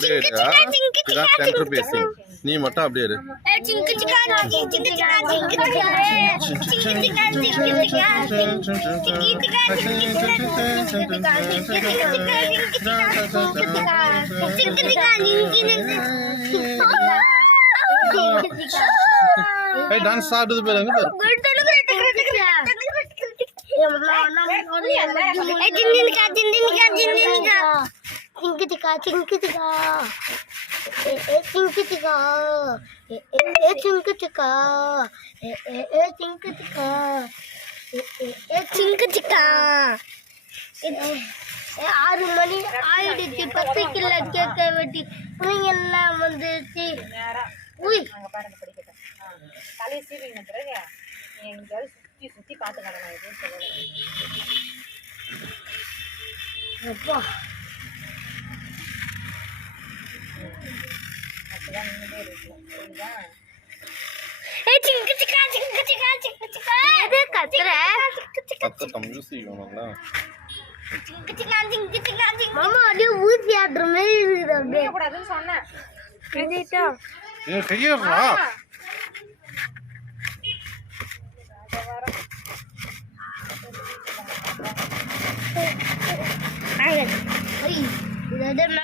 அப்படியே இதான் centre facing. நீ மட்டும் அப்படியே இரு. ஏய் டான்ஸ் ஆடுது பாருங்க ஆறு மணி ஆயிடுச்சு. பத்திரிக்கையில கேட்க வேண்டி எல்லாம் வந்துருச்சு. தலையை சீவின பிறகு எங்கேயாவது சுற்றி சுற்றி பார்த்துக்கணும். நான் எதுவும் சொல்லலை. அப்பதான் நின்றுட்டே இருக்கும். சரிங்களா? ஊசி ஆடுற மாதிரி இருக்குது. கூடாதுன்னு சொன்னேன். கையா